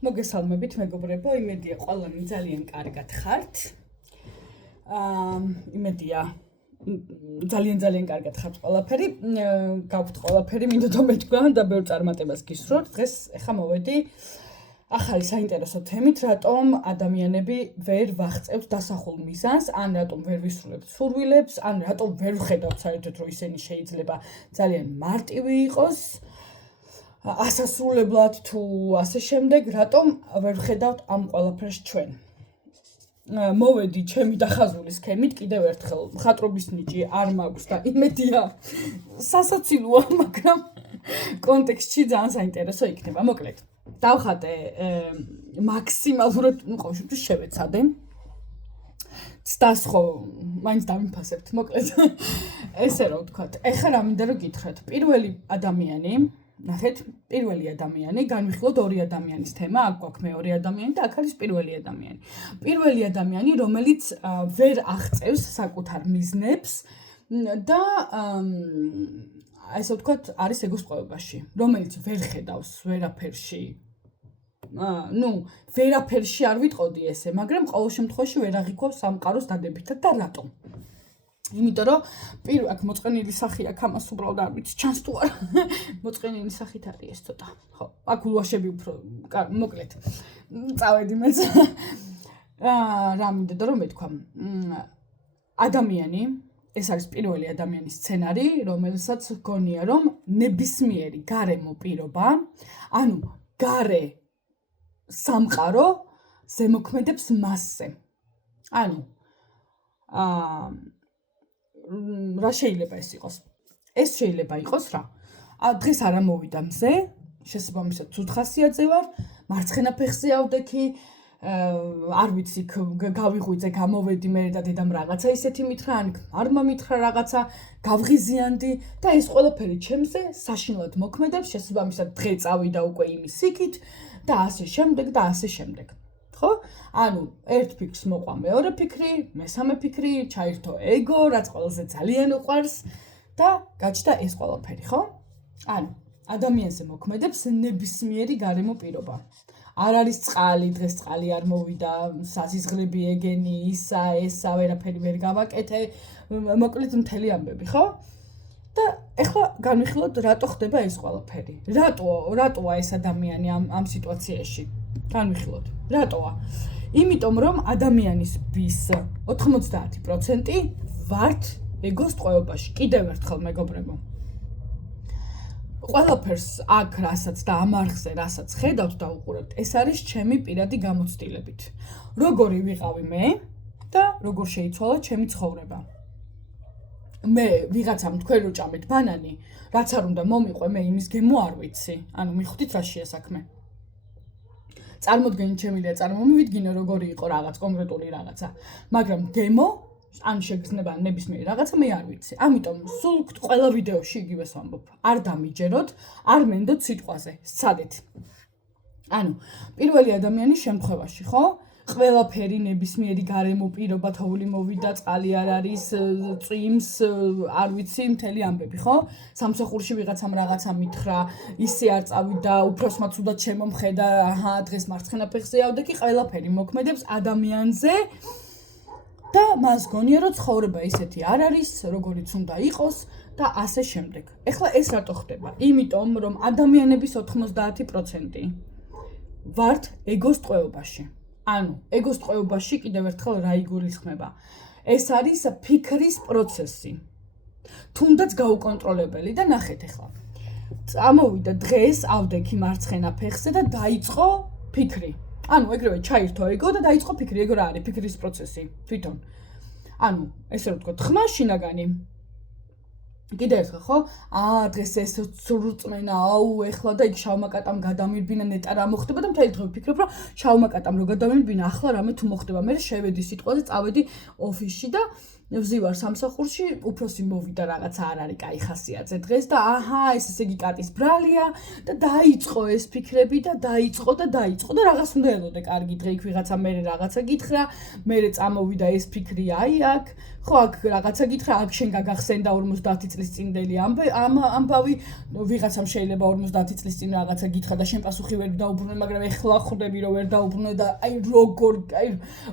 მოგესალმებით მეგობრებო, იმედია ყველანი ძალიან კარგად ხართ. იმედია ძალიან კარგად ხართ ყველაფერი. გაქვთ ყველაფერი, მინდა რომ მეთქვა და ბევრ წარმატებას გისურვებთ. დღეს ახლა მოვედი ახალი საინტერესო თემით, რატომ ადამიანები ვერ ვაღწევთ დასახულ მიზანს, ან რატომ ვერ ვისრულებთ სურვილებს, ან რატომ ვერ ვხედავთ საერთოდ რომ ისინი შეიძლება ძალიან მარტივი იყოს. ასასრულებლად თუ ასე შემდეგ, რატომ ვერ ვხედავთ ამ ყველაფერს ჩვენ. მოვედი ჩემი დახაზული სქემით, კიდევ ერთხელ მხატვრობის ნიჭი არ მაქვს და იმედია სასაცილოა, მაგრამ კონტექსტში ძალიან საინტერესო იქნება. მოკლედ, დავხატე მაქსიმალურად, ყოველ შემთხვევაში შევეცადე. ცდას ხო, მაინც დავიფასებთ, მოკლედ. ესე რომ ვთქვათ, ეხლა რა მინდა რომ გითხრათ, პირველი ადამიანი ნახეთ, პირველი ადამიანი, განვიხილოთ ორი ადამიანის თემა, აქ გვაქვს მეორე ადამიანი და აქ არის პირველი ადამიანი. პირველი ადამიანი, რომელიც ვერ აღწევს საკუთარ მიზნებს და ასე ვთქვათ, არის ეგოს ტყვეობაში, რომელიც ვერ ხედავს ვერაფერში. ვერაფერში არ ვიტყოდი ესე, მაგრამ ყოველ შემთხვევაში ვერ აღიქვავს სამყაროს დადებითად და რატომ? იმიტომ რომ აქ მოწყენილი სახი აქ ამას უბრალოდ არ ვიცი ჩანს თუ არა მოწყენილი სახით არის ეს ცოტა ხო აქ ულვაშები უფრო მოკლედ წავედი მეც რა მინდოდა რომ მეთქვა ადამიანი ეს არის პირველი ადამიანის სცენარი რომელსაც გონია რომ ნებისმიერი გარემო პირობა ანუ გარე სამყარო ზემოქმედებს მასზე ანუ რა შეიძლება ეს იყოს? ეს შეიძლება იყოს რა. დღეს არ ამოვიდა მზე, შესაბამისად ცუდ ხასიათზე ვარ, მარცხენა ფეხზე ავდექი, არ ვიცი, გავიღვიძე, გამოვედი მე და დედამ რაღაცა ისეთი მითხრა, ან არ მომითხრა რაღაცა, გავღიზიანდი და ეს ყველაფერი ჩემზე საშინლად მოქმედებს, შესაბამისად დღე წავიდა უკვე იმის იქით და ასე შემდეგ და ასე შემდეგ. ხო? ანუ ერთ ფიქრს მოყვა მეორე ფიქრი, მესამე ფიქრი, ჩაირთო ეგო, რაც ყველაზე ძალიან უყვარს და გაჩნდა ეს ყველაფერი, ხო? ანუ ადამიანზე მოქმედებს ნებისმიერი გარემო პირობა. არ არის წყალი, დღეს წყალი არ მოვიდა, სასიზღრები ეგენი, ისა, ესა, ვერაფერი ვერ გავაკეთე, მოკლედ მთელი ამბები, ხო? და ეხლა განვიხილოთ, რატო ხდება ეს ყველაფერი. რატოა ეს ადამიანი ამ სიტუაციაში? განვიხილოთ. რატოა? იმიტომ რომ ადამიანის 90% ვართ ეგოს ტყვეობაში. კიდევ ერთხელ მეგობრებო. ყველაფერს აქ რასაც და ამ არხზე რასაც ხედავთ და უყურებთ, ეს არის ჩემი პირადი გამოცდილებით. როგორი ვიყავი მე და როგორ შეიცვალა ჩემი ცხოვრება. მე ვიღაცამ თქვენ რო ჭამეთ ბანანი, რაც არ უნდა მომიყვე, მე იმის გემო არ ვიცი. ანუ მიხვდით რა შეასაქმე. წარმოდგენით შემიძლია წარმომივიდგინო როგორი იყო რაღაც კონკრეტული რაღაცა, მაგრამ გემო ან შეგრძნება ნებისმიერი რაღაცა მე არ ვიცი. ამიტომ სულ ყველა ვიდეოში იგივეს ვამბობ. არ დამიჯეროთ, არ მენდოთ სიტყვაზე, სცადეთ. ანუ პირველი ადამიანის შემთხვევაში, ხო? ყველაფერი ნებისმიერი გარემო პირობა თოვლი მოვიდა, წყალი არ არის, წვიმს, არ ვიცი, მთელი ამბები, ხო? სამსახურში ვიღაცამ რაღაცა მითხრა, ისე არ წავიდა, უფროსმა ცუდად შემომხედა, აჰა, დღეს მარცხენა ფეხზე ავდექი, ყველაფერი მოქმედებს ადამიანზე და მას გონია, რომ ცხოვრება ისეთი არ არის, როგორიც უნდა იყოს და ასე შემდეგ. ეხლა ეს რატო ხდება? იმიტომ, რომ ადამიანების 90% ვართ ეგოს ტყვეობაში. ანუ, ეგოს ტყვეობაში კიდევ ერთხელ რა იგულისხმება. ეს არის ფიქრის პროცესი. თუნდაც გაუკონტროლებელი და ნახეთ ახლა. წამოვიდა დღეს ავდექი მარცხენა ფეხზე და დაიწყო ფიქრი. ანუ ეგრევე ჩაირთო ეგო და დაიწყო ფიქრი, ეგ რა არის ფიქრის პროცესი თვითონ. ანუ ესე რომ ვთქვათ, ხმა შინაგანი. კიდევ ერთხელ ხო? დღეს ეს სრულწმენა, ეხლა და იქ შავმა კატამ გადამირბინა, ნეტა რა მოხდება და მთელი დღე ვფიქრობ, რომ შავმა კატამ რო გადამირბინა, ახლა რამე თუ მოხდება. მე შევედი სიტყვაზე, წავედი ოფისში და ვზივარ სამსახურში, უფროსი მოვიდა რაღაცა არ არის კაი ხასიათზე დღეს და აჰა, ესე იგი კატის ბრალია და დაიწყო ეს ფიქრები და დაიწყო და რაღაც უნდა ელოდე კარგი დღე იქ ვიღაცა მე რაღაცა გითხრა, მე წამოვიდა ეს ფიქრი აი აქ, ხო აქ რაღაცა გითხრა, აქ შენ გაგახსენდა 50 წლის წინდელი ამბავი, ვიღაცამ შეიძლება 50 წლის წინ რაღაცა გითხრა და შენ პასუხი ვერ დაუბრუნე, მაგრამ ეხლა ხვდები რომ ვერ დაუბრუნე და აი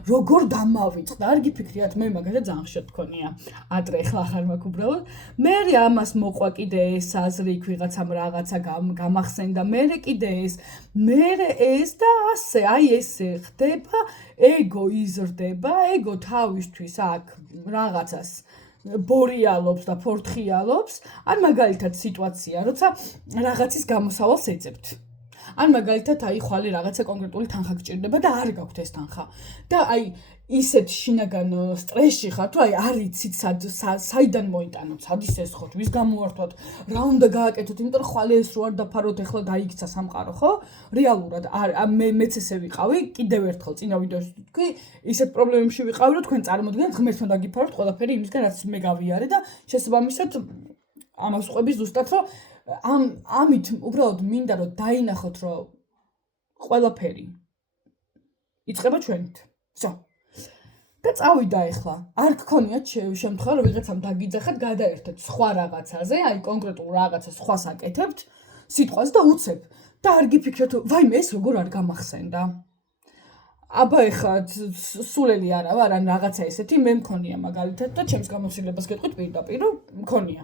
როგორ დამავიწყდა, არ გიფიქრიათ მე მაგათა ძალიან ხშირად თქვენია. ადრე ახლა ახარ მაქვს უბრალოდ. მე ამას მოყვა კიდე ეს აზრი იქ ვიღაცამ რაღაცა გამახსენდა, მე კიდე ეს და ასე, აი ესე ხდება, ეგო იზრდება, ეგო თავისთვის აქ რაღაცას ბორიალობს და ფორთხიალობს, ან მაგალითად სიტუაცია, როცა რაღაცის გამოსავალს ეძებთ. ან მაგალითად აი ხვალე რაღაცა კონკრეტული თანხა გჭირდება და არ გაქვთ ეს თანხა. და აი ისეთ შინაგან სტრესში ხართ, რომ აი არ იცით საიდან მოიტანოთ, სად ისესხოთ, ვის გამოვართვათ, რა უნდა გააკეთოთ, იმიტომ რომ ხვალე ეს რო არ დაფაროთ, ახლა დაიქცა სამყარო, ხო? რეალურად მეც ესე ვიყავი, კიდევ ერთხელ წინა ვიდეოში თქვი, ისეთ პრობლემებში ვიყავი, რომ თქვენ წარმოდგენთ, ღმერთმა დაგიფაროთ ყველაფერი იმისგან, რაც მე გავიარე და შესაბამისად ამას ვყვები ზუსტად, რომ ამით უბრალოდ მინდა რომ დაინახოთ, რომ ყველაფერი იწყება ჩვენით. всё. და წავიდა ახლა. არ გქონიათ შემთხვევა, რომ ვიღაცამ დაგიძახათ, გადაერთეთ სხვა რაღაცაზე, აი კონკრეტულ რაღაცას სხვას აკეთებთ, სიტყვას და უცებ. და არ გიფიქრეთ, ვაიმე ეს როგორ არ გამახსენდა. აბა ეხლა სულელი არა ვარ, ან რაღაცა ესეთი მე მქონია მაგალითად და ჩემს გამოცდილებას გეტყვით პირდაპირ, მქონია.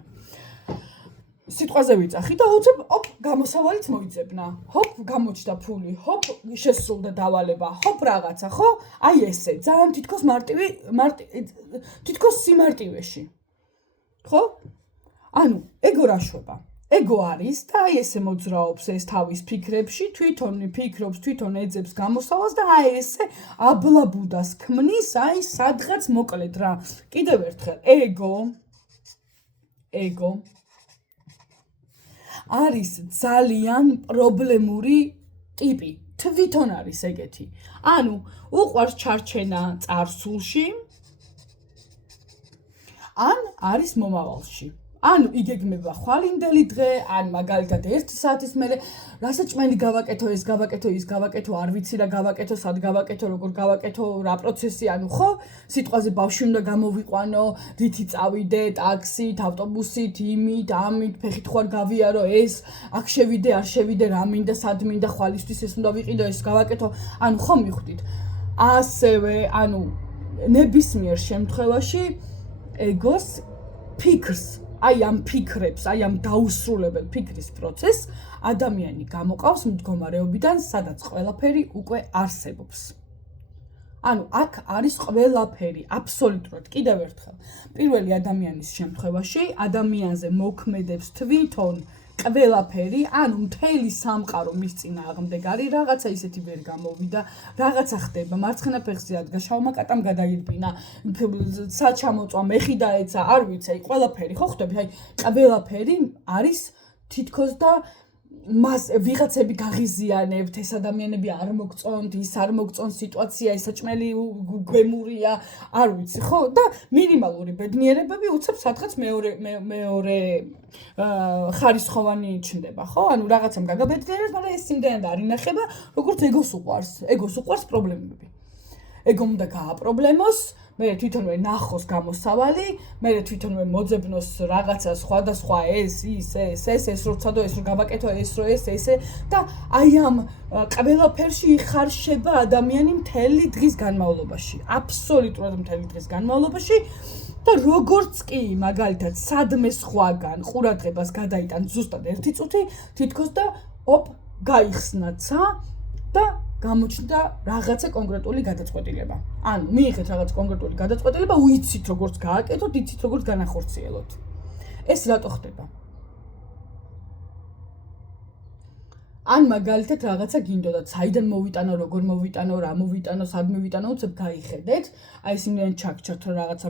სიტყვაზე ვიწახი და უცებ ოპ გამოსავალიც მოიძებნა. ჰოპ გამოჩნდა ფული, ჰოპ შესრულდა დავალება, ჰოპ რაღაცა, ხო? აი ესე, ძალიან თითქოს სიმარტივეში. ხო? ანუ ეგო რა შვება. ეგო არის და აი ესე მოძრაობს ეს თავის ფიქრებში, თვითონ ფიქრობს, თვითონ ეძებს გამოსავალს და აი ესე აბლაბუდას ქმნის, აი სადღაც მოკლედ რა. კიდევ ერთხელ, ეგო არის ძალიან პრობლემური ტიპი. თვითონ არის ეგეთი. ანუ უყვარს ჩარჩენა წარსულში, ან არის მომავალში. ანუ იგეგმება ხვალინდელი დღე, ან მაგალითად 1 საათის მერე, რასაჭმელი გავაკეთო, ეს გავაკეთო, ის გავაკეთო, არ ვიცი რა გავაკეთო, სად გავაკეთო, როგორ გავაკეთო, რა პროცესი, ანუ ხო, სიტყვაზე ბავშვი უნდა გამოვიყვანო, რითი წავიდე, ტაქსით, ავტობუსით, იმით, ამით, ფეხით ხوار გავიარო, ეს, აქ შევიდე, არ შევიდე, რა მინდა, სად მინდა, ხვალისთვის ეს უნდა ვიყიდო, ეს გავაკეთო, ანუ ხო მიხვდით. ასევე, ანუ ნებისმიერ შემთხვევაში ეგოს ფიქრს აი ამ ფიქრებს, აი ამ დაუსრულებელ ფიქრის პროცესს ადამიანი გამოყავს მდგომარეობიდან, სადაც ყველაფერი უკვე არსებობს. ანუ აქ არის ყველაფერი, აბსოლუტურად, კიდევ ერთხელ. პირველი ადამიანის შემთხვევაში ადამიანზე მოქმედებს თვითონ ყველაფერი, ანუ მთელი სამყარო მის წინააღმდეგ არის, რაღაცა ისეთი ვერ გამოვიდა, რაღაცა ხდება, მარცხენა ფეხზე ადგა, შავმა კატამ გადაირბინა, საჩამოწვა, მეხი დაეცა, არ ვიცი, აი ყველაფერი, ხო ხდები, აი ყველაფერი არის თითქოს და მას ვიღაცები გაღიზიანებთ, ეს ადამიანები არ მოგწონთ, ის არ მოგწონს სიტუაცია, ეს საჭმელი გვემურია, არ ვიცი, ხო? და მინიმალური ბედნიერებები უცებ სადღაც მეორე ხარისხოვანი ჩნდება, ხო? ანუ რაღაცამ გაგაბედნიერებს, მაგრამ ეს იმდენად არ ინახება, როგორც ეგოს უყვარს პრობლემები. ეგო უნდა გააპრობლემოს, მე თვითონვე ნახოს გამოსავალი, მე თვითონვე მოძებნოს რაღაცა სხვადასხვა ეს როცა და ეს რო გავაკეთო, ეს რო ესე და აი ამ ყველაფერში იხარშება ადამიანი მთელი დღის განმავლობაში, აბსოლუტურად მთელი დღის განმავლობაში და როგორც კი მაგალითად სადმე სხვაგან ყურადღებას გადაიტან ზუსტად 1 წუთი, თითქოს და ოპ გაიხსნაცა და გამოჩნდა რაღაცა კონკრეტული გადაწყვეტილება. ანუ მიიღეთ რაღაც კონკრეტული გადაწყვეტილება, უიცით როგორც გააკეთოთ, იცით როგორც განახორციელოთ. ეს რატო ხდება? ან მაგალითად რაღაცა გინდოდათ, საიდან მოვიტანო, როგორ მოვიტანო, რა მოვიტანო, სად მოვიტანო, უცებ გაიხედეთ. აი ეს იმდენ ჩაგჭართ, რომ რაღაცა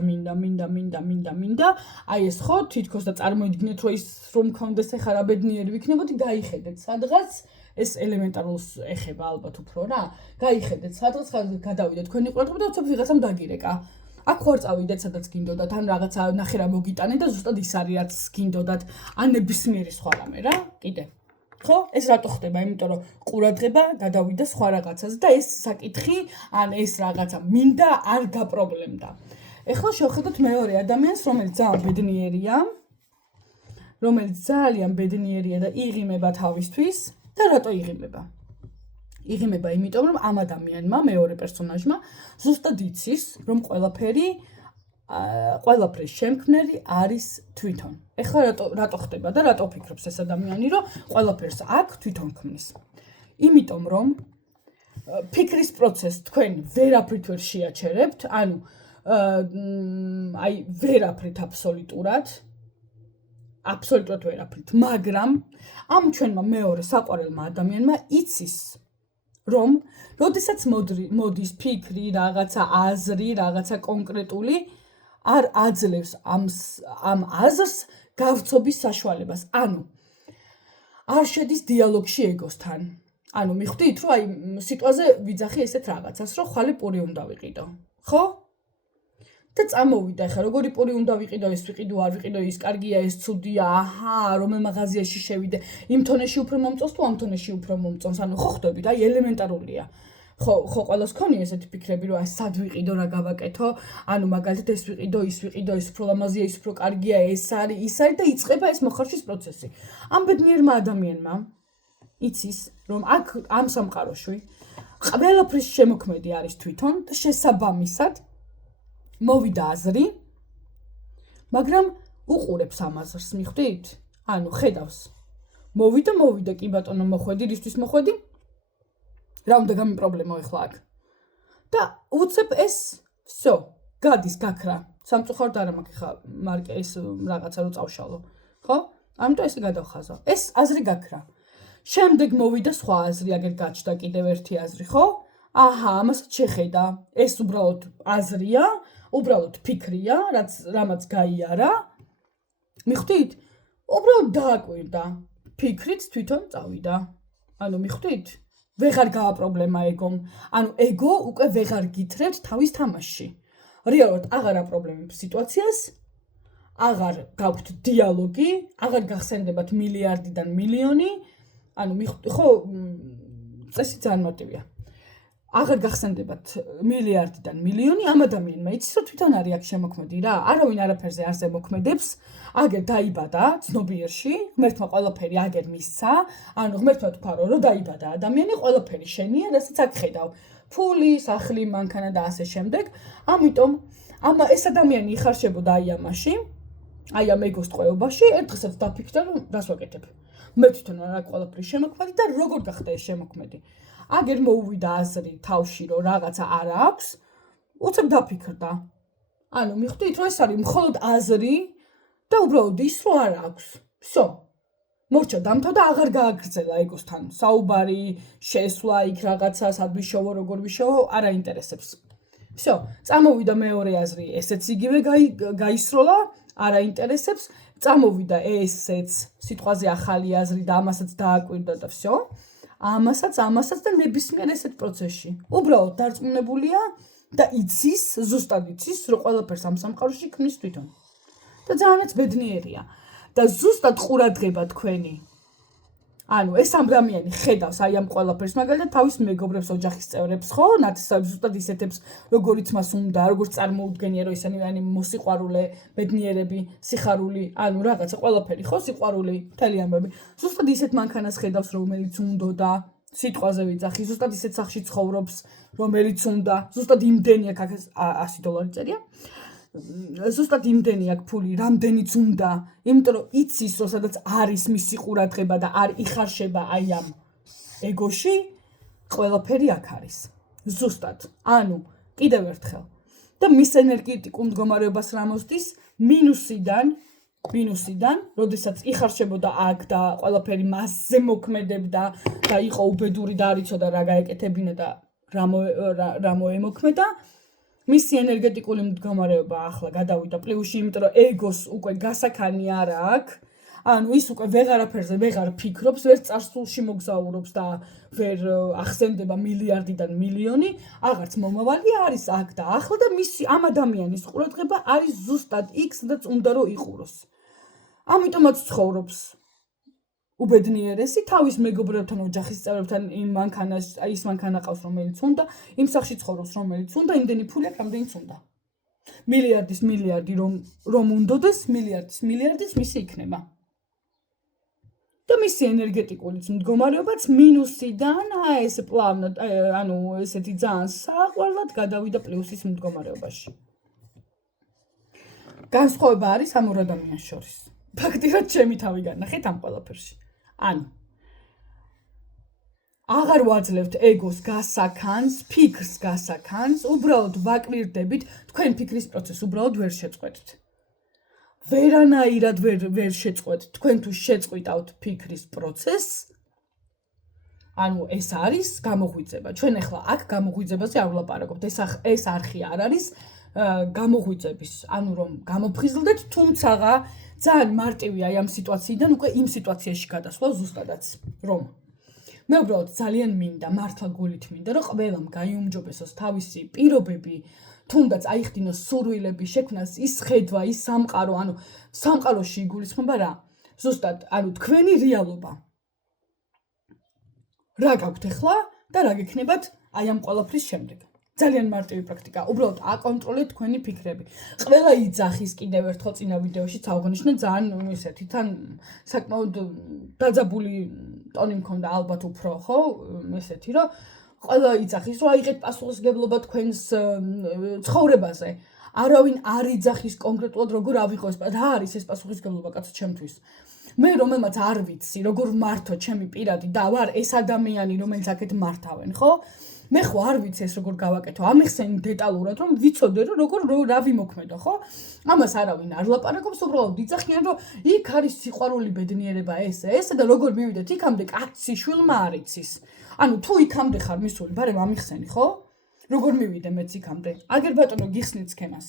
მინდა. აი ეს ხო, თითქოს და წარმოიდგინეთ, რომ ის რომ მქონდეს ახლა რა ბედნიერი ვიქნებოდი, გაიხედეთ სადღაც. ეს ელემენტარულს ეხება ალბათ უფრო რა. გაიხედეთ სადღაც გადავიდეთ თქვენი ყურადღება და უცებ ვიღაცამ დაგირეკა. აქ ხوار წავიდეთ, სადაც გინდოდათ, ან რაღაცა ნახე რა მოგიტანე და ზუსტად ის არის, რაც გინდოდათ, ან ნებისმიერი სხვა რამე რა, კიდე. ხო? ეს რატო ხდება? იმიტომ რომ ყურადღება გადავიდა სხვა რაღაცაზე და ეს საკითხი, ან ეს რაღაცა მინდა არ გაპრობლემდა. ეხლა შევხედოთ მეორე ადამიანს, რომელიც ძალიან ბედნიერია და იღიმება თავისთვის და რატო იღიმება? იღიმება იმიტომ, რომ ამ ადამიანმა, მეორე პერსონაჟმა, ზუსტად იცის, რომ ყველაფრის შემქმნელი არის თვითონ. ეხლა რატო ხდება და რატო ფიქრობს ეს ადამიანი, რომ ყველაფერს აქ თვითონ ქმნის? იმიტომ, რომ ფიქრის პროცესს თქვენ ვერაფრით ვერ შეაჩერებთ, ანუ ვერაფრით აბსოლუტურად ვერაფრით, მაგრამ ამ ჩვენმა მეორე საყვარელმა ადამიანმა იცის, რომ როდესაც მოდის ფიქრი, რაღაცა აზრი, რაღაცა კონკრეტული, არ აძლევს ამ აზრს გავცობის საშუალებას. ანუ არ შედის დიალოგში ეგოსთან. ანუ მიხვდით, რომ სიტყვაზე ვიძახი ესეთ რაღაცას, რომ ხვალე პური უნდა ვიყიდო. ხო? და წამოვიდა ხა, როგორი პური უნდა ვიყიდო, ეს ვიყიდო, არ ვიყიდო, ის კარგია, ეს ცუდია, აჰა, რომელ მაღაზიაში შევიდე, იმ თონეში უფრო მომწონს თუ ამ თონეში უფრო მომწონს. ანუ ხო ხვდებით, ელემენტარულია. ხო ყველას ქონია ესეთი ფიქრები, რომ სად ვიყიდო, რა გავაკეთო, ანუ მაგალითად ეს ვიყიდო, ის უფრო ლამაზია, ის უფრო კარგია, ეს არის და იწყება ეს მოხარშვის პროცესი. ამ ბედნიერმა ადამიანმა იცის, რომ აქ ამ სამყაროში ყველაფრის შემოქმედი არის თვითონ და შესაბამისად მოვიდა აზრი, მაგრამ უყურებს ამ აზრს, მიხვდით? ანუ ხედავს. მოვიდა, კი ბატონო, მოხვედი, რისთვის მოხვედი? რა უნდა გამიპრობლემო ეხლა აქ? და უცებ ეს, всё, გადის გაქრა. სამწუხაროდ არა მაქვს ხა მარკე ეს რაღაცა რო წავშალო. ხო? ამიტომ ესე გადავხაზო. ეს აზრი გაქრა. შემდეგ მოვიდა სხვა აზრი, აგერ გაჩნდა კიდევ ერთი აზრი, ხო? აჰა, ამასაც შეხედა. ეს უბრალოდ აზრია, უბრალოდ ფიქრია, რამაც გაიარა. მიხვდით? უბრალოდ დააკვირდა. ფიქრით თვითონ წავიდა. ანუ მიხვდით? ვეღარ გააპრობლემა ეგომ. ანუ ეგო უკვე ვეღარ გითხრებს თავის თამაშში. რეალურად აღარ აპრობლემებს სიტუაციას, აღარ გაქვთ დიალოგი, აღარ გახსენდებათ მილიარდიდან მილიონი. ანუ ხო, წესი ძალიან მარტივია. აღარ გახსენდებათ მილიარდიდან მილიონი, ამ ადამიანმა იცის, რომ თვითონ არის აქ შემოქმედი რა, არავინ არაფერზე არ ზემოქმედებს, აგერ დაიბადა ცნობიერში, ღმერთმა ყველაფერი აგერ მისცა, ანუ ღმერთმა თქვა, რომ დაიბადა ადამიანი, ყველაფერი შენია, რასაც აქ ხედავ. ფული, სახლი, მანქანა და ასე შემდეგ. ამიტომ ეს ადამიანი იხარშებოდა ამაში, ამ ეგოს ტყვეობაში, ერთხელაც დაფიქრდა, რომ რას ვაკეთებ. მე თვითონ არა ყველაფრის შემოქმედი და როგორ გახდა ეს შემოქმედი. აგერ მოუვიდა აზრი თავში, რომ რაღაცა არ აქვს, უცებ დაფიქრდა. ანუ მიხვდით, რომ ეს არის მხოლოდ აზრი და უბრალოდ ის, რომ არ აქვს. всё. მორჩა დამთა და აღარ გააგრძელა ეგოსთან. საუბარი, შესვლა იქ რაღაცა, სად ვიშოვო, როგორ ვიშოვო, არ აინტერესებს. всё. წამოვიდა მეორე აზრი, ესეც იგივე გაისროლა, არ აინტერესებს. წამოვიდა ესეც სიტყვაზე ახალი აზრი და ამასაც დააკვირდა და всё. ამასაც და ნებისმიერ ესეთ პროცესში. უბრალოდ დარწმუნებულია და იცის, ზუსტად იცის, რომ ყველაფერს ამ სამყაროში ქმნის თვითონ. და ძალიანაც ბედნიერია. და ზუსტად ყურადღება თქვენი. ანუ ეს ადამიანი ხედავს ამ ყველაფერს, მაგალითად თავის მეგობრებს, ოჯახის წევრებს, ხო? ნათესავებს ზუსტად ისეთებს, როგორიც მას უნდა, როგორც წარმოუდგენია, რომ ისინი მოსიყვარულე, ბედნიერები, სიხარული, ანუ რაღაცა ყველაფერი, ხო? სიყვარული, მთელი ამბები. ზუსტად ისეთ მანქანას ხედავს, რომელიც უნდოდა, სიტყვაზე ვიძახი, ზუსტად ისეთ სახში ცხოვრობს, რომელიც უნდა, ზუსტად იმდენი აქ $100 წერია. ზუსტად იმდენი აქვს ფული, რამდენიც უნდა, იმიტომ რომ იცის, რომ სადაც არის მისი ყურადღება და არ იხარშება ამ ეგოში, ყველაფერი აქ არის. ზუსტად. ანუ კიდევ ერთხელ. და მის ენერგეტიკულ მდგომარეობას რა მოსდის? მინუსიდან, როდესაც იხარშებოდა აქ და ყველაფერი მასზე მოქმედებდა და იყო უბედური და არ იცოდა რა გაეკეთებინა და რა მოემოქმედა. მისი ენერგეტიკული მდგომარეობა ახლა გადავიდა პლუსში, იმიტომ რომ ეგოს უკვე გასაქანი არა აქვს. ანუ ის უკვე ვეღარაფერზე ვეღარ ფიქრობს, ვერ წარსულში მოგზაურობს და ვერ ახსენდება მილიარდიდან მილიონი, აღარც მომავალი არის აქ და ახლა და მისი ამ ადამიანის ყურადღება არის ზუსტად იქ, სადაც უნდა რომ იყუროს. ამიტომაც ცხოვრობს უბედნიერესი თავის მეგობრებთან, ოჯახის წევრებთან ის მანქანა ყავს, რომელიც უნდა, იმ სახში ცხოვრობს, რომელიც უნდა, იმდენი ფული აქვს, რამდენიც უნდა. მილიარდის მილიარდი რომ უნდოდეს, მილიარდის მისი იქნება. და მისი ენერგეტიკული მდგომარეობაც მინუსიდან ეს პლავნად, ანუ ესეთი ძალიან საყვარლად გადავიდა პლუსის მდგომარეობაში. განსხვავება არის ამ ორ ადამიანს შორის. ფაქტიურად ჩემი თავი განახეთ ამ ყველაფერში. ანუ აღარ ვაძლევთ ეგოს გასაქანს, ფიქრს გასაქანს, უბრალოდ ვაკვირდებით, თქვენ ფიქრის პროცესს უბრალოდ ვერ შეწყვეტთ. ვერანაირად ვერ შეწყვეტთ, თქვენ თუ შეწყვიტავთ ფიქრის პროცესს, ანუ ეს არის გამოღვიძება. ჩვენ ახლა აქ გამოღვიძებაზე არ ვლაპარაკობთ. ეს არხი არ არის გამოღვიძების, ანუ რომ გამოფხიზლდეთ, თუმცა ძალიან მარტივია ამ სიტუაციიდან უკვე იმ სიტუაციაში გადასვლა ზუსტადაც, რომ მე უბრალოდ ძალიან მინდა, მართლა გულით მინდა, რომ ყველამ გაიუმჯობესოს თავისი პირობები, თუნდაც აიხდინოს სურვილები, შექმნას ის ხედვა, ის სამყარო, ანუ სამყაროში იგულისხმება რა? ზუსტად, ანუ თქვენი რეალობა. რა გაქვთ ახლა და რა გექნებათ აი ამ ყველაფრის შემდეგ. ძალიან მარტივი პრაქტიკა. უბრალოდ აკონტროლეთ თქვენი ფიქრები. ყველა იძახის კიდევ ერთხელ წინა ვიდეოშიც აღვნიშნე ძალიან ისეთი თან საკმაოდ დაძაბული ტონი მქონდა ალბათ უფრო, ხო? ესეთი რომ ყველა იძახის რომ აიღეთ პასუხისმგებლობა თქვენს ცხოვრებაზე. არავინ არ იძახის კონკრეტულად როგორ ავიღო ეს რა არის ეს პასუხისმგებლობა კაცო ჩემთვის. მე რომელმაც არ ვიცი როგორ მართო ჩემი პირადი და ვარ ეს ადამიანი რომელიც აქეთ მართავენ, ხო? მე ხო არ ვიცი ეს როგორ გავაკეთო. ამიხსენი დეტალურად რომ ვიცოდე რომ როგორ რა ვიმოქმედო, ხო? ამას არავინ არ ლაპარაკობს, უბრალოდ იძახიან რომ იქ არის სიყვარული, ბედნიერება ესე და როგორ მივიდეთ იქამდე კაცი შვილმა არ იცის. ანუ თუ იქამდე ხარ მისული, ბარემ ამიხსენი, ხო? როგორ მივიდე მეც იქამდე? აგერ ბატონო გიხსნით სქემას.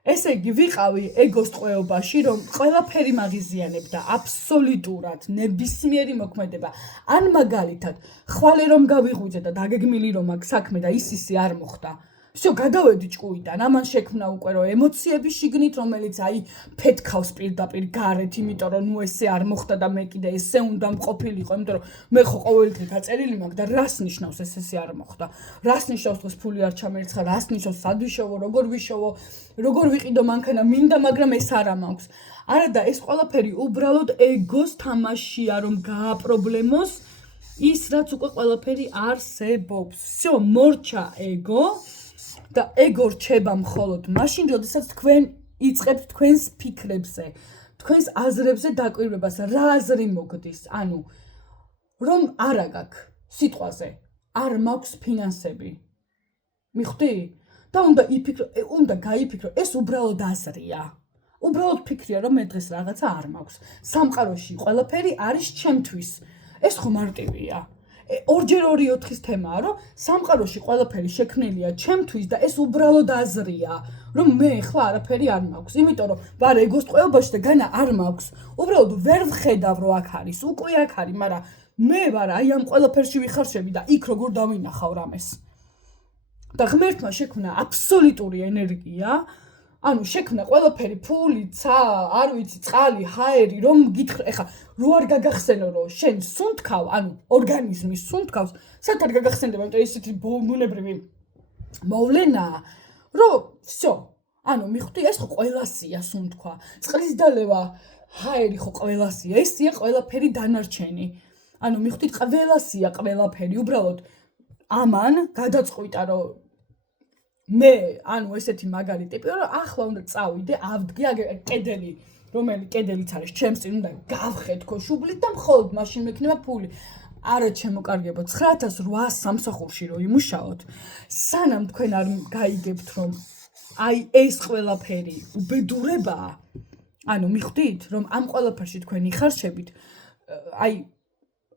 ესე იგი ვიყავი ეგოს ტყვეობაში, რომ ყველაფერი მაღიზიანებდა აბსოლუტურად ნებისმიერი მოქმედება. ან მაგალითად, ხვალე რომ გავიღვიძე და დაგეგმილი რომ აქ საქმე და ისე არ მოხდა. всё, გადავედი ჭკუიდან. ამან შექმნა უკვე რომ ემოციების შიგნით, რომელიც აი ფეთქავს პირდაპირ გარეთ, იმიტომ რომ ნუ ესე არ მოხდა და მე კიდე ესე უნდა მყოფილიყო, იმიტომ რომ მე ხო ყოველდღე გაწერილი მაქვს და რას ნიშნავს ესე არ მოხდა? რას ნიშნავს დღეს ფული არ ჩამერცხა? რას ნიშნავს სად ვიშოვო, როგორ ვიშოვო, როგორ ვიყიდო მანქანა, მინდა, მაგრამ ეს არა მაქვს. არა და ეს ყველაფერი უბრალოდ ეგოს თამაშია, რომ გააპრობლემოს ის რაც უკვე ყველაფერი არსებობს. всё, მორჩა ეგო. და ეგო რჩება მხოლოდ მაშინ, როდესაც თქვენ იწყებთ თქვენს ფიქრებზე, თქვენს აზრებზე დაკვირვებას, რა აზრი მოგდის, ანუ რომ არა გაქვს სიტყვაზე, არ მაქვს ფინანსები. მიხვდი? და უნდა გაიფიქრო, ეს უბრალოდ აზრია. უბრალოდ ფიქრია, რომ მე დღეს რაღაცა არ მაქვს. სამყაროში ყველაფერი არის ჩემთვის. ეს ხო მარტივია. ორჯერ 2-4-ის თემაა, რომ სამყაროში ყველაფერი შექმნილია ჩემთვის და ეს უბრალოდ აზრია, რომ მე ახლა არაფერი არ მაქვს. იმიტომ რომ ვარ ეგოს ტყვეობაში და განა არ მაქვს. უბრალოდ ვერ ვხედავ რომ აქ არის, უკვე აქ არის, მაგრამ მე ვარ აი ამ ყველაფერში ვიხარშები და იქ როგორ დავინახავ რამეს. და ღმერთმა შექმნა აბსოლუტური ენერგია, ანუ შექმნა ყველაფერი, ფული, ცა, არ ვიცი, წყალი, ჰაერი, რომ გითხრა, ეხა რო არ გაგახსენო, რომ შენ სუნთქავ, ანუ ორგანიზმი სუნთქავს, საერთოდ არ გაგახსენდება, იმიტომ ესეთი ბუნებრივი მოვლენაა, რომ всё, ანუ მიხვდი, ეს ხო ყველასია სუნთქვა. წყლის დალევა, ჰაერი ხო ყველასია, ესია ყველაფერი დანარჩენი. ანუ მიხვდით, ყველასია ყველაფერი, უბრალოდ ამან გადაწყვიტა, რომ მე, ანუ ესეთი მაგარი ტიპი, რომ ახლა უნდა წავიდე, ავდგე, კედელი, რომელი კედელიც არის, ჩემს წინ უნდა გავხეთქო შუბლით და მხოლოდ მაშინ მექნება ფული. არა ჩემო კარგებო, 9800 სამსახურში რომ იმუშაოთ, სანამ თქვენ არ გაიგებთ, რომ აი ეს ყველაფერი უბედურებაა, ანუ მიხვდით, რომ ამ ყველაფერში თქვენ იხარშებით, აი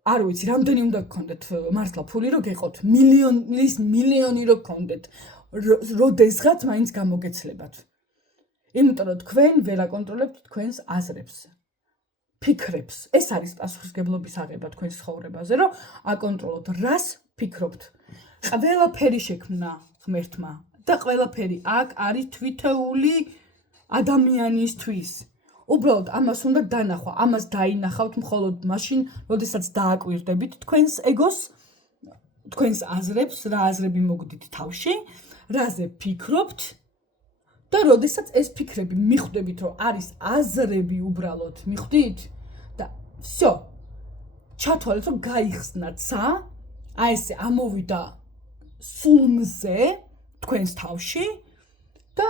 არ ვიცი, რამდენი უნდა გქონდეთ მართლა ფული, რომ გეყოთ, მილიონი რომ გქონდეთ, როდესღაც მაინც გამოგეცლებათ. იმიტომ რომ თქვენ ვერ აკონტროლებთ თქვენს აზრებს. ფიქრებს. ეს არის პასუხისმგებლობის აღება თქვენს ცხოვრებაზე, რომ აკონტროლოთ რას ფიქრობთ. ყველაფერი შექმნა ღმერთმა და ყველაფერი აქ არის თვითეული ადამიანისთვის. უბრალოდ ამას უნდა დანახვა, ამას დაინახავთ მხოლოდ მაშინ, როდესაც დააკვირდებით თქვენს ეგოს, თქვენს აზრებს, რა აზრები მოგდით თავში, რაზე ფიქრობთ და როდესაც ეს ფიქრები მიხვდებით, რომ არის აზრები უბრალოდ, მიხვდით? და всё. ჩათვალეთ, რომ გაიხსნა ცა, აი ესე ამოვიდა სულმზე თქვენს თავში და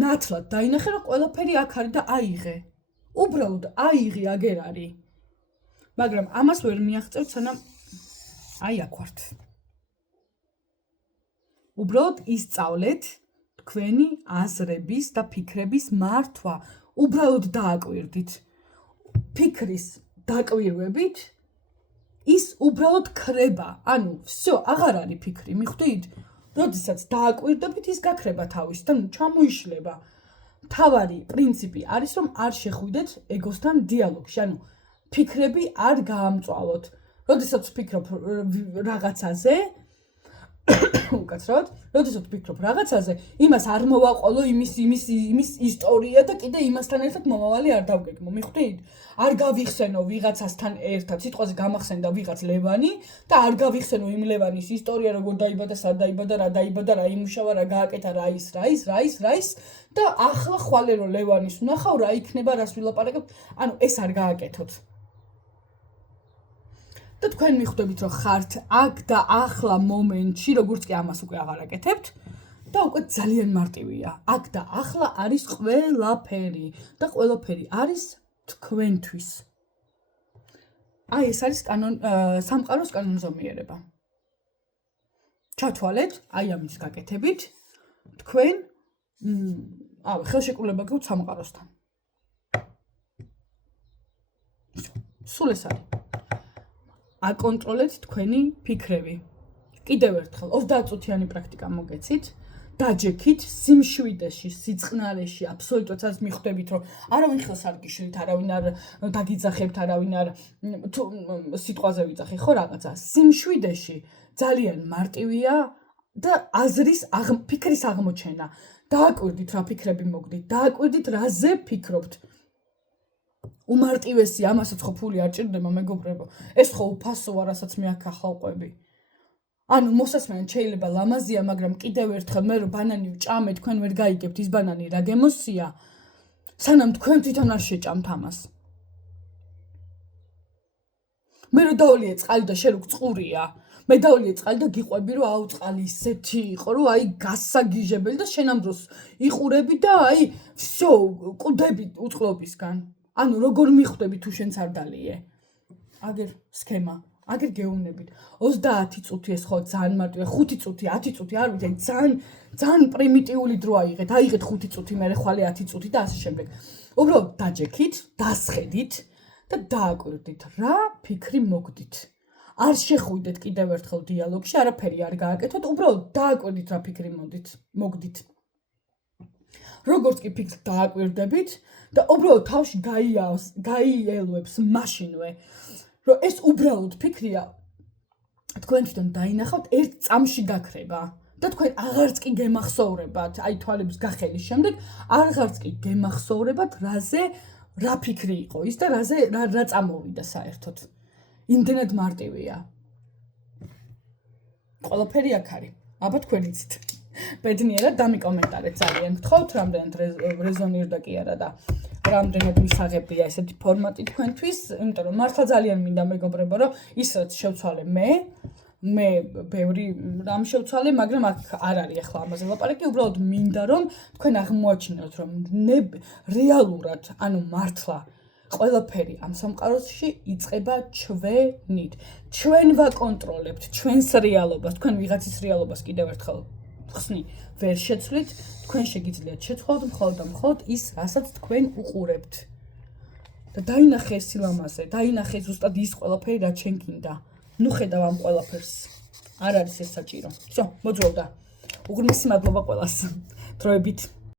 ნათლად დაინახე, რომ ყველაფერი აქ არის და აიღე. უბრალოდ აიღე აგერ არის. მაგრამ ამას ვერ მიაღწევთ, სანამ აი აქ ვართ. უბრალოდ ისწავლეთ თქვენი აზრების და ფიქრების მართვა. უბრალოდ დააკვირდით. ფიქრის დაკვირვებით ის უბრალოდ ქრება. ანუ всё, აღარ არის ფიქრი, მიხვდით? როდესაც დააკვირდებით, ის გაქრება თავის და ჩამოიშლება. თავარი პრინციპი არის, რომ არ შეხვიდეთ ეგოსთან დიალოგში. ანუ ფიქრები არ გაამწვალოთ. როდესაც ვფიქრობ რაღაცაზე, უკაცრავად, როდესაც ვფიქრობ რაღაცაზე, იმას არ მოვაყოლო იმის ისტორია და კიდე იმასთან ერთად მომავალი არ დავგეგმო, მიხვდით? არ გავიხსენო ვიღაცასთან ერთად, სიტყვაზე გამახსენდა ვიღაც ლევანი და არ გავიხსენო იმ ლევანის ისტორია, როგორ დაიბადა, სად დაიბადა, რა დაიბადა, რა იმუშავა, რა გააკეთა, რა ის და ახლა ხვალე რომ ლევანის ვნახავ, რა იქნება, რას ვილაპარაკებ, ანუ ეს არ გააკეთოთ. და თქვენ მიხვდებით, რომ ხართ აქ და ახლა მომენტში, როგორც კი ამას უკვე აღარ აკეთებთ და უკვე ძალიან მარტივია. აქ და ახლა არის ყველაფერი და ყველაფერი არის თქვენთვის. აი ეს არის სამყაროს კანონზომიერება. ჩათვალეთ, აი ამის გაკეთებით, თქვენ ხელშეკრულება გქონთ სამყაროსთან. სულ ეს არის. აკონტროლეთ თქვენი ფიქრები. კიდევ ერთხელ 30 წუთიანი პრაქტიკა მოგეცით. დაჯექით სიმშვიდეში, სიწყნარეში, აბსოლუტურად სადაც მიხვდებით, რომ არავინ ხელს არ გიშლით, არავინ არ დაგიძახებთ, არავინ არ სიტყვაზე ვიძახი, ხო რაღაცა. სიმშვიდეში ძალიან მარტივია და ფიქრის აღმოჩენა. დააკვირდით, რა ფიქრები მოგდით, დააკვირდით, რაზე ფიქრობთ. უმარტივესი, ამასაც ხო ფული არ ჭირდება, მეგობრებო. ეს ხო უფასოა, რასაც მე აქ ახალყვები. ანუ მოსასმენად შეიძლება ლამაზია, მაგრამ კიდევ ერთხელ მე რომ ბანანი ვჭამე, თქვენ ვერ გაიგებთ ის ბანანი რა გემოსია, სანამ თქვენ თვითონ არ შეჭამთ ამას. მე რომ დავლიე წყალი და შენ რო წყურია, მე დავლიე წყალი და გიყვები რომ აუ წყალი ისეთი იყო, რომ აი გასაგიჟებელი და შენ ამ დროს იყურები და აი всё, კვდები უწყლობისგან. ანუ როგორ მიხვდები თუ შენც არ დალიე? აგერ სქემა. აგერ გეუბნებით 30 წუთი ეს ხო ძალიან მარტივია 5 წუთი 10 წუთი არ ვიცი ძალიან პრიმიტიული დრო აიღეთ 5 წუთი მე ხვალე 10 წუთი და ასე შემდეგ უბრალოდ დაჯექით დასხედით და დააკვირდით რა ფიქრი მოგდით არ შეხვიდეთ კიდევ ერთხელ დიალოგში არაფერი არ გააკეთოთ უბრალოდ დააკვირდით რა ფიქრი მოგდით როგორც კი ფიქრს დააკვირდებით და უბრალოდ თავში გაიელვებს მაშინვე რომ ეს უბრალოდ ფიქრია თქვენ თვითონ დაინახავთ ერთ წამში გაქრება და თქვენ აღარც კი გემახსოვრებათ აი თვალების გახელის შემდეგ აღარც კი გემახსოვრებათ რა ფიქრი იყო ის და რა წამოვიდა საერთოდ იმდენად მარტივია ყველაფერი აქ არის აბა თქვენ იცით ბედნიერად დამიკომენტარეთ ძალიან გთხოვთ რამდენად რეზონირდა კი არა და რამდენად მისაღებია ესეთი ფორმატი თქვენთვის, იმიტომ რომ მართლა ძალიან მინდა მეგობრებო, რომ ის რაც შევცვალე მე ბევრი რამ შევცვალე, მაგრამ აქ არ არის ახლა ამაზე ლაპარაკი, უბრალოდ მინდა რომ თქვენ აღმოაჩინოთ, რომ რეალურად, ანუ მართლა ყველაფერი ამ სამყაროში იწყება ჩვენით. ჩვენ ვაკონტროლებთ ჩვენს რეალობას, თქვენ ვიღაცის რეალობას კიდევ ერთხელ ხსნი ვერ შეცვლით, თქვენ შეგიძლიათ შეცვლოთ მხოლოდ ის, რასაც თქვენ უყურებთ. და დაინახე სილამაზე, დაინახე ზუსტად ის ყველაფერი, რაც შენ გინდა. ნუ ხედავ ამ ყველაფერს. არ არის ეს საჭირო. всё, მოძრაობა. უღრმესი მადლობა ყველას. დროებით